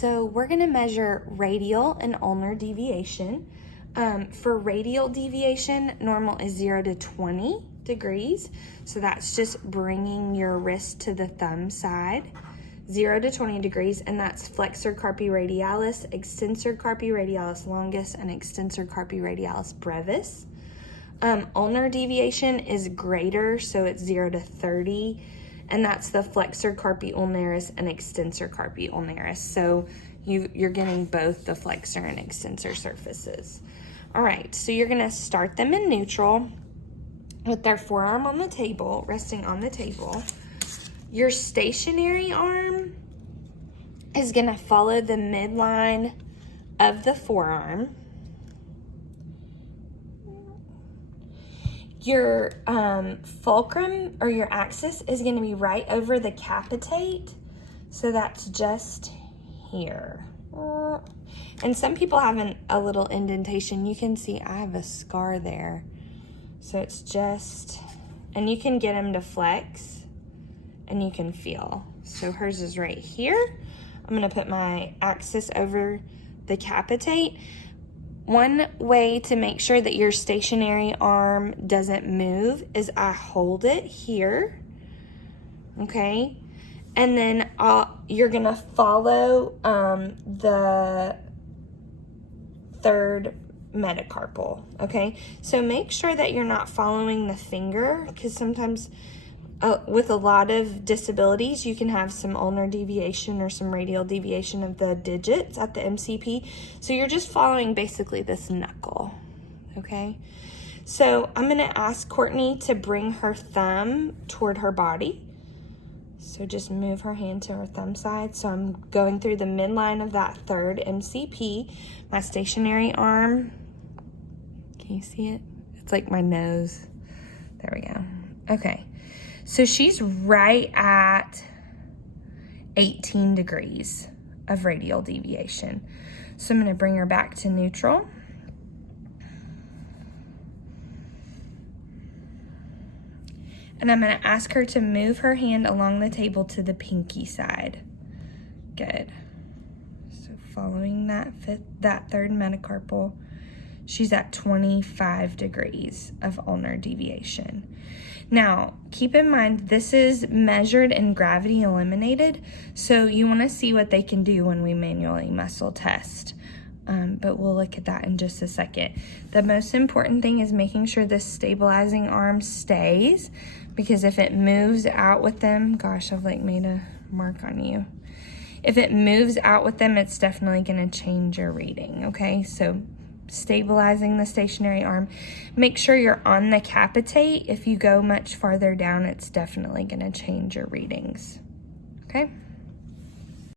so we're gonna measure radial and ulnar deviation. For radial deviation, normal is 0 to 20 degrees. So that's just bringing your wrist to the thumb side, 0 to 20 degrees, and that's flexor carpi radialis, extensor carpi radialis longus, and extensor carpi radialis brevis. Ulnar deviation is greater, so it's 0 to 30, and that's the flexor carpi ulnaris and extensor carpi ulnaris. So you're getting both the flexor and extensor surfaces. All right, so you're gonna start them in neutral with their forearm on the table, resting on the table. Your stationary arm is gonna follow the midline of the forearm. Your fulcrum or your axis is gonna be right over the capitate. So that's just here. And some people have a little indentation. You can see I have a scar there. So it's just, and you can get them to flex and you can feel. So hers is right here. I'm gonna put my axis over the capitate. One way to make sure that your stationary arm doesn't move is I hold it here, okay? And then you're gonna follow the third metacarpal, okay? So make sure that you're not following the finger, because sometimes with a lot of disabilities, you can have some ulnar deviation or some radial deviation of the digits at the MCP. So you're just following basically this knuckle, okay? So I'm gonna ask Courtney to bring her thumb toward her body. So just move her hand to her thumb side. So I'm going through the midline of that third MCP. My stationary arm, can you see it? It's like my nose. There we go. Okay, so she's right at 18 degrees of radial deviation. So I'm gonna bring her back to neutral. And I'm gonna ask her to move her hand along the table to the pinky side. Good. So following that third metacarpal, she's at 25 degrees of ulnar deviation. Now, keep in mind, this is measured and gravity eliminated, so you wanna see what they can do when we manually muscle test. But we'll look at that in just a second. The most important thing is making sure this stabilizing arm stays, because if it moves out with them, gosh, I've like made a mark on you. If it moves out with them, it's definitely gonna change your reading, okay? So stabilizing the stationary arm. Make sure you're on the capitate. If you go much farther down, it's definitely gonna change your readings, okay?